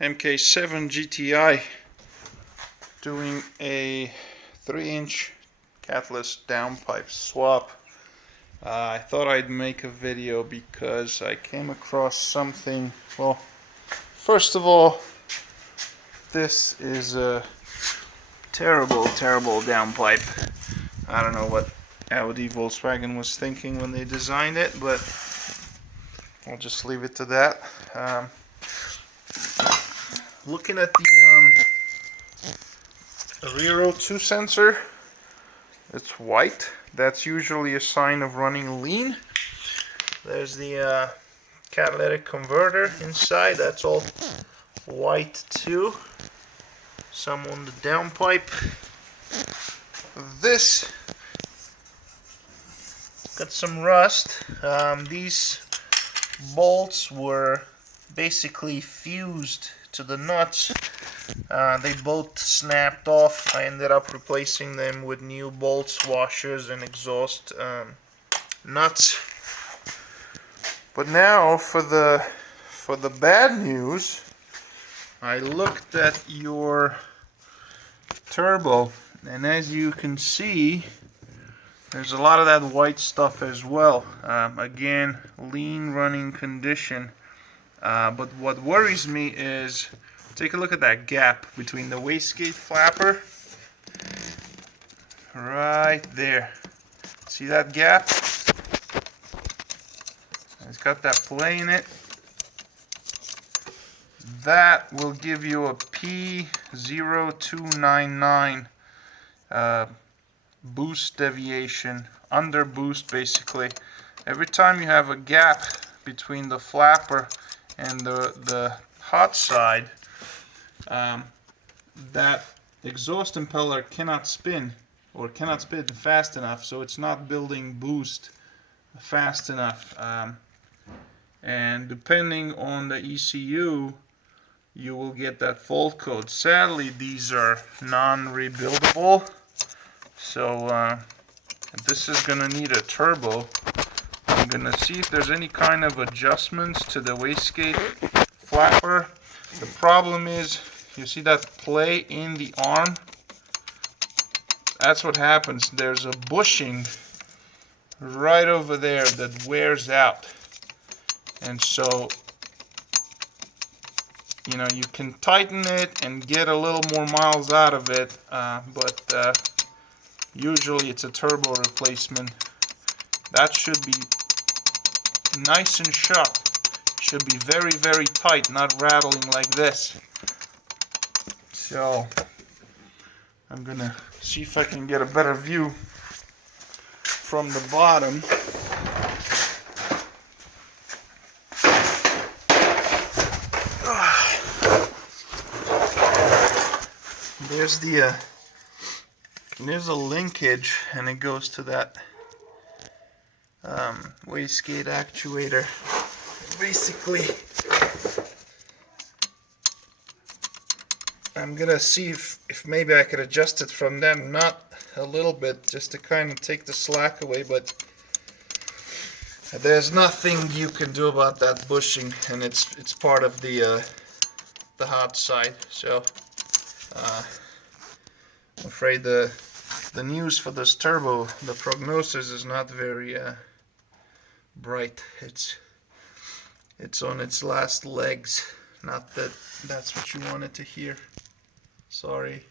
Mk7 GTI doing a 3-inch catalyst downpipe swap. I thought I'd make a video because I came across something. Well, first of all, this is a terrible downpipe. I don't know what Audi Volkswagen was thinking when they designed it, but I'll just leave it to that. Looking at the rear O2 sensor, it's white. That's usually a sign of running lean. There's the catalytic converter inside. That's all white too. Some on the downpipe. This got some rust. These bolts were basically fused to the nuts. They both snapped off. I ended up replacing them with new bolts, washers, and exhaust nuts. But now for the bad news, I looked at your turbo, and as you can see, there's a lot of that white stuff as well. Again, lean running condition. But what worries me is, take a look at that gap between the wastegate flapper right there. See that gap? It's got that play in it. That will give you a P0299 boost deviation, under boost basically. Every time you have a gap between the flapper and the hot side, that exhaust impeller cannot spin fast enough, so it's not building boost fast enough. And depending on the ECU, you will get that fault code. Sadly, these are non-rebuildable, so this is gonna need a turbo. I'm gonna see if there's any kind of adjustments to the wastegate flapper. The problem is, you see that play in the arm? That's what happens. There's a bushing right over there that wears out. And so, you know, you can tighten it and get a little more miles out of it, but usually it's a turbo replacement. That should be nice and sharp. Should be very tight, not rattling like this. So I'm gonna see if I can get a better view from the bottom. There's a linkage, and it goes to that wastegate actuator. Basically, I'm gonna see if maybe I could adjust it from them, not a little bit, just to kind of take the slack away, but there's nothing you can do about that bushing, and it's part of the hot side. So I'm afraid the news for this turbo, the prognosis is not very bright. It's on its last legs. Not that that's what you wanted to hear. Sorry.